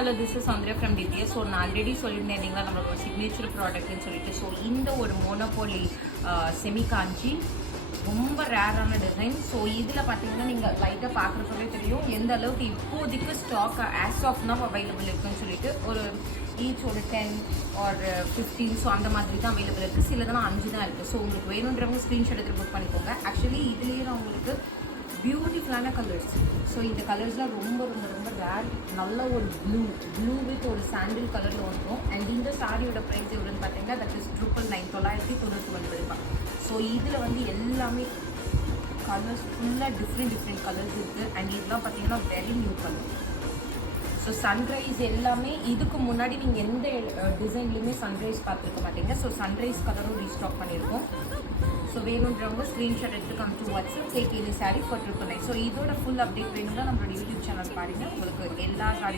hello, this is Andrea from DPS. So நான் already சொல்லியிருந்தேன் இல்லைங்களா நம்மளோட சிக்னேச்சர் ப்ராடக்ட்னு சொல்லிட்டு. ஸோ இந்த ஒரு மோனோபோலி செமி காஞ்சி ரொம்ப ரேரான டிசைன். ஸோ இதில் பார்த்தீங்கன்னா நீங்கள் லைட்டாக பார்க்குறப்பவே தெரியும் எந்த அளவுக்கு இப்போதைக்கு stock as of now available இருக்குன்னு சொல்லிட்டு. ஒரு ஈச் ஒரு 10 ஒரு 15 ஸோ அந்த மாதிரி தான் அவைலபிள் இருக்குது. சிலதெல்லாம் 5 தான் இருக்குது. ஸோ உங்களுக்கு வேணுன்றவங்க ஸ்க்ரீன்ஷாட் எடுத்து புக் பண்ணிக்கோங்க. ஆக்சுவலி இதுலேயே நான் உங்களுக்கு பியூட்டிஃபுல்லான கலர்ஸ். ஸோ இந்த கலர்ஸ்லாம் ரொம்ப ரொம்ப ரொம்ப ரேர். நல்ல ஒரு ப்ளூ வித் ஒரு சாண்டில் கலரில் வந்துடும். அண்ட் இந்த சாரியோட ப்ரைஸ் எவ்வளோன்னு பார்த்தீங்கன்னா தட் இஸ் 999 ரூபாய். ஸோ இதில் வந்து எல்லாமே கலர்ஸ் ஃபுல்லாக டிஃப்ரெண்ட் கலர்ஸ் இருக்குது. அண்ட் இதெல்லாம் பார்த்தீங்கன்னா very new colour. So sunrise எல்லாமே இதுக்கு முன்னாடி நீங்கள் எந்த டிசைன்லையுமே சன்ரைஸ் பார்த்துருக்க மாட்டீங்க. ஸோ சன்ரைஸ் கலரும் ரீஸ்டாக் பண்ணியிருக்கோம். ஸோ வேணுன்றவங்க ஸ்க்ரீன்ஷாட் எடுத்து come to WhatsApp take any sorry for 999. So இதோட ஃபுல் அப்டேட் வேணும்னா நம்மளோட யூடியூப் சேனல் பாருங்கள். உங்களுக்கு எல்லா சாரி